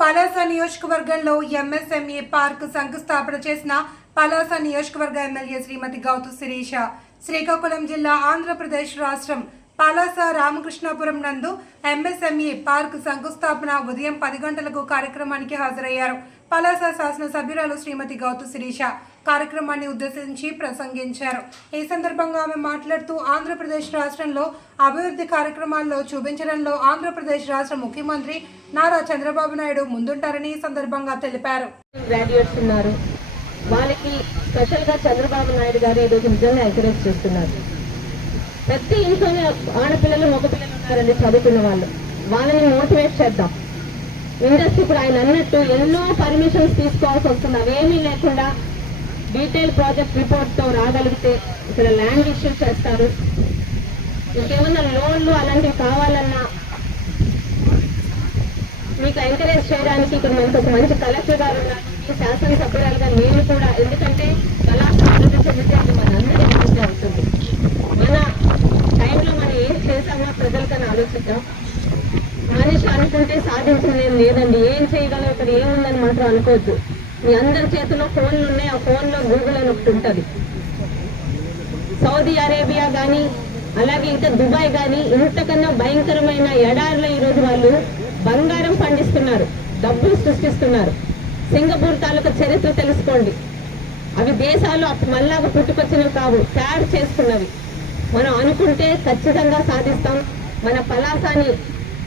పలాస నియోజకవర్గంలో MSME park శంకుస్థాపన చేసిన పలాస నియోజకవర్గ ఎమ్మెల్యే శ్రీమతి గౌతు శిరీష. శ్రీకాకుళం జిల్లా, ఆంధ్రప్రదేశ్ రాష్ట్రం పలాస రామకృష్ణాపురం నందు ఎంఎస్ఎంఈ పార్క్ శంకుస్థాపన ఉదయం 10 గంటలకు కార్యక్రమానికి హాజరయ్యారు. పలాస శాసనసభ్యురాలు శ్రీమతి గౌతు శిరీష కార్యక్రమాన్ని ఉద్దేశించి ప్రసంగించారు. ఈ సందర్భంగా ఆమె మాట్లాడుతూ ఆంధ్రప్రదేశ్ రాష్ట్రంలో అభివృద్ధి కార్యక్రమాల్లో చూపించడంలో ఆంధ్రప్రదేశ్ రాష్ట్ర ముఖ్యమంత్రి నారా చంద్రబాబు నాయుడు ముందుంటారని ఈ సందర్భంగా తెలిపారు. గ్రాడ్యుయేట్స్ ఉన్నారు, వాళ్ళకి స్పెషల్ గా చంద్రబాబు నాయుడు గారు ఈరోజు నిజంగా ఎంకరేజ్ చేస్తున్నారు. ప్రతి ఇంట్లోనే ఆడపిల్లలు మగపిల్లలు ఉన్నారండి చదువుకున్న వాళ్ళు, వాళ్ళని మోటివేట్ చేద్దాం. ఇండస్ట్రీ ఇప్పుడు ఆయన అన్నట్టు ఎన్నో పర్మిషన్స్ తీసుకోవాల్సి వస్తుంది, అవేమీ లేకుండా డీటెయిల్ ప్రాజెక్ట్ రిపోర్ట్ తో రాగలిగితే ఇక్కడ ల్యాండ్ ఇష్యూ చేస్తారు. ఇంకేమన్నా లోన్లు అలాంటివి కావాలన్నా మీకు ఎంకరేజ్ చేయడానికి ఇక్కడ మనకు ఒక మంచి కలెక్టర్ గారు ఉన్నారు, ఈ శాసనసభ్యురాలుగా నేను కూడా. ఎందుకంటే పలాస అభివృద్ధి చెందితే అది మన అందరి అభివృద్ధి అవుతుంది. మన టైంలో మనం ఏం చేశామో ప్రజలకన్నా ఆలోచిద్దాం. మనిషి అనుకుంటే సాధించింది ఏం లేదండి. ఏం చేయగలం, ఇక్కడ ఏముందని మాత్రం అనుకోవద్దు. మీ అందరి చేతిలో ఫోన్లు ఉన్నాయి, ఆ ఫోన్లో గూగుల్ అని ఒకటి ఉంటుంది. సౌదీ అరేబియా కానీ అలాగే ఇంకా దుబాయ్ కానీ ఇంతకన్నా భయంకరమైన ఎడారిలో ఈరోజు వాళ్ళు బంగారం పండిస్తున్నారు, డబ్బులు సృష్టిస్తున్నారు. సింగపూర్ తాలూకా చరిత్ర తెలుసుకోండి. అవి దేశాలు మళ్ళాగా పుట్టుకొచ్చినవి కావు, తయారు చేసుకున్నవి. మనం అనుకుంటే ఖచ్చితంగా సాధిస్తాం. మన పలాసాని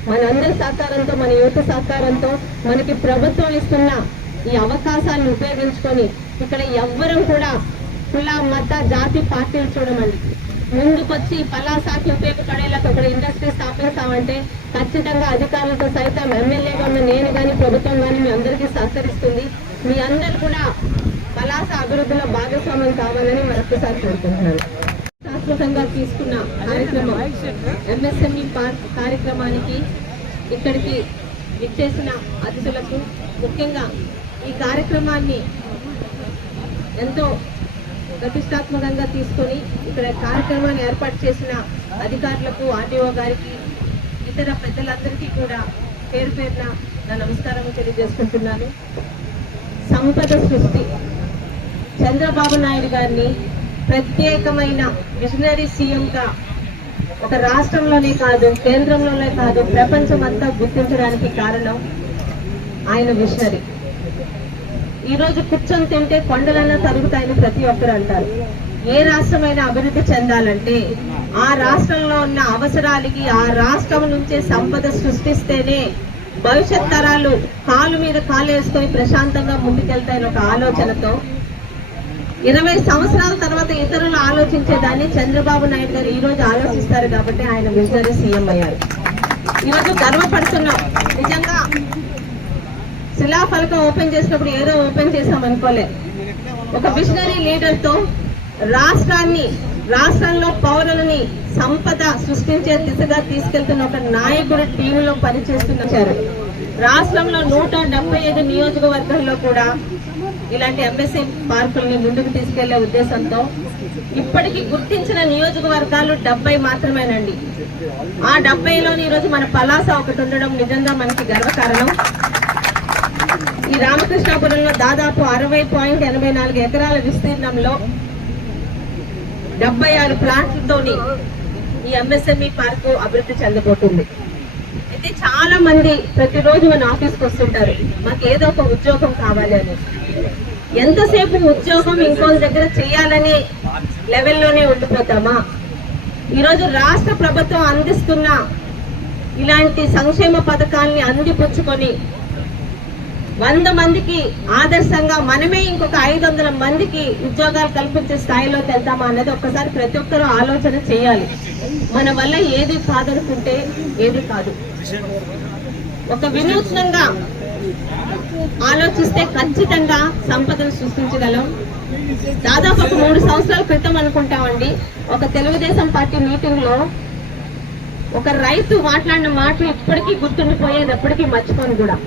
మన అందరి సహకారంతో, మన యువత సహకారంతో మనకి ప్రభుత్వం ఇస్తున్న ఈ అవకాశాలను ఉపయోగించుకొని ఇక్కడ ఎవ్వరం కూడా కుల మత జాతి పార్టీలు చూడమండి, ముందుకొచ్చి పలాసాకి ఉపయోగపడేలా ఒక ఇండస్ట్రీ స్థాపిస్తామంటే ఖచ్చితంగా అధికారులతో సైతం ఎమ్మెల్యేగా ఉన్న నేను కానీ ప్రభుత్వం కానీ మీ అందరికీ సహకరిస్తుంది. మీ అందరు కూడా పలాస అభివృద్ధిలో భాగస్వామ్యం కావాలని మరొకసారి కోరుకుంటున్నాను. శాశ్వతంగా తీసుకున్న కార్యక్రమం ఎంఎస్ఎంఈ పార్క్ కార్యక్రమానికి ఇక్కడికి విచ్చేసిన అతిథులకు, ముఖ్యంగా ఈ కార్యక్రమాన్ని ఎంతో ప్రతిష్టాత్మకంగా తీసుకొని ఇక్కడ కార్యక్రమాన్ని ఏర్పాటు చేసిన అధికారులకు, ఆర్డీఓ గారికి, ఇతర పెద్దలందరికీ కూడా పేరు పేరున నా నమస్కారం తెలియజేసుకుంటున్నాను. సంపద సృష్టి చంద్రబాబు నాయుడు గారిని ప్రత్యేకమైన విజనరీ సీఎంగా ఒక రాష్ట్రంలోనే కాదు, కేంద్రంలోనే కాదు, ప్రపంచమంతా గుర్తించడానికి కారణం ఆయన విజనరీ. ఈరోజు కూర్చొని తింటే కొండలన్నా తరుగుతాయని ప్రతి ఒక్కరు అంటారు. ఏ రాష్ట్రమైనా అభివృద్ధి చెందాలంటే ఆ రాష్ట్రంలో ఉన్న అవసరాలకి ఆ రాష్ట్రం నుంచే సంపద సృష్టిస్తేనే భవిష్యత్ తరాలు కాలు మీద కాలు వేసుకొని ప్రశాంతంగా ముందుకెళ్తాయని ఒక ఆలోచనతో 20 సంవత్సరాల తర్వాత ఇతరులు ఆలోచించేదాన్ని చంద్రబాబు నాయుడు గారు ఈ రోజు ఆలోచిస్తారు కాబట్టి ఆయన విజనరీ సీఎం అయ్యారు. ఈరోజు గర్వపడుతున్నాం. నిజంగా శిలాఫలకం ఓపెన్ చేసినప్పుడు ఏదో ఓపెన్ చేసాం అనుకోలే. ఒక విజనరీ లీడర్ తో రాష్ట్రంలో పౌరులని సంపద సృష్టించే దిశగా తీసుకెళ్తున్న ఒక నాయకుడు టీంలో పనిచేస్తున్నారు. రాష్ట్రంలో 175 నియోజకవర్గాల్లో కూడా ఇలాంటి ఎంఎస్ఎంఈ పార్కుల్ని ముందుకు తీసుకెళ్లే ఉద్దేశంతో ఇప్పటికీ గుర్తించిన నియోజకవర్గాలు 70 మాత్రమేనండి. ఆ 70లోని ఈరోజు మన పలాస ఒకటి ఉండడం నిజంగా మనకి గర్వకారణం. ఈ రామకృష్ణాపురంలో దాదాపు 60.84 ఎకరాల విస్తీర్ణంలో 76 ప్లాంట్లతోని ఈ ఎంఎస్ఎంఈ పార్కు అభివృద్ధి చెందబోతుంది. అయితే చాలా మంది ప్రతిరోజు మన ఆఫీస్కి వస్తుంటారు, మాకు ఏదో ఒక ఉద్యోగం కావాలి అని. ఎంతసేపు ఉద్యోగం ఇంకోళ్ళ దగ్గర చేయాలనే లెవెల్లోనే ఉండిపోతామా? ఈరోజు రాష్ట్ర ప్రభుత్వం అందిస్తున్న ఇలాంటి సంక్షేమ పథకాల్ని అందిపుచ్చుకొని 100 మందికి ఆదర్శంగా మనమే ఇంకొక 500 మందికి ఉద్యోగాలు కల్పించే స్థాయిలోకి వెళ్తామా అన్నది ఒక్కసారి ప్రతి ఒక్కరూ ఆలోచన చేయాలి. మన వల్ల ఏది కాదనుకుంటే ఏది కాదు. ఒక వినూత్నంగా ఆలోచిస్తే ఖచ్చితంగా సంపదను సృష్టించగలం. దాదాపు ఒక 3 సంవత్సరాల క్రితం అనుకుంటామండి, ఒక తెలుగుదేశం పార్టీ మీటింగ్ లో ఒక రైతు మాట్లాడిన మాటలు ఇప్పటికీ గుర్తుండిపోయేది, ఎప్పటికీ మర్చిపోను కూడా.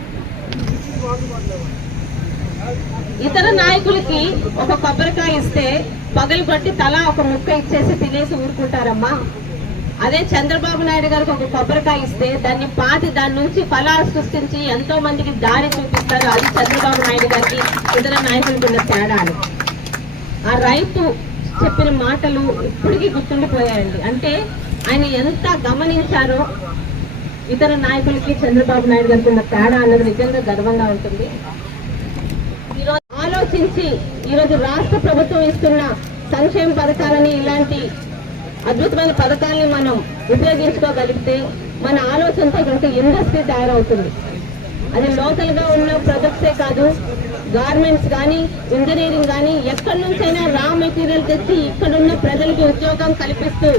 ఇతర నాయకులకి ఒక కొబ్బరికాయ ఇస్తే పగలు కొట్టి తలా ఒక ముక్క ఇచ్చేసి తినేసి ఊరుకుంటారమ్మా. అదే చంద్రబాబు నాయుడు గారికి ఒక కొబ్బరికాయ ఇస్తే దాన్ని పాతి దాని నుంచి ఫలాలు సృష్టించి ఎంతో మందికి దారి చూపిస్తారు. అది చంద్రబాబు నాయుడు గారికి ఇతర నాయకులకు ఉన్న తేడాలు. ఆ రైతు చెప్పిన మాటలు ఇప్పటికీ గుర్తుండిపోయాయండి. అంటే ఆయన ఎంత గమనించారో ఇతర నాయకులకి చంద్రబాబు నాయుడు గారికి ఉన్న తేడా అన్నది నిజంగా గర్వంగా ఉంటుంది. ఈరోజు ఆలోచించి ఈరోజు రాష్ట్ర ప్రభుత్వం ఇస్తున్న సంక్షేమ పథకాలని, ఇలాంటి అద్భుతమైన పథకాలని మనం ఉపయోగించుకోగలిగితే మన ఆలోచనతో కనుక ఇండస్ట్రీ తయారవుతుంది. అది లోకల్ గా ఉన్న ప్రొడక్ట్సే కాదు, గార్మెంట్స్ కానీ, ఇంజనీరింగ్ కానీ, ఎక్కడి నుంచైనా రా మెటీరియల్ తెచ్చి ఇక్కడున్న ప్రజలకి ఉద్యోగం కల్పిస్తూ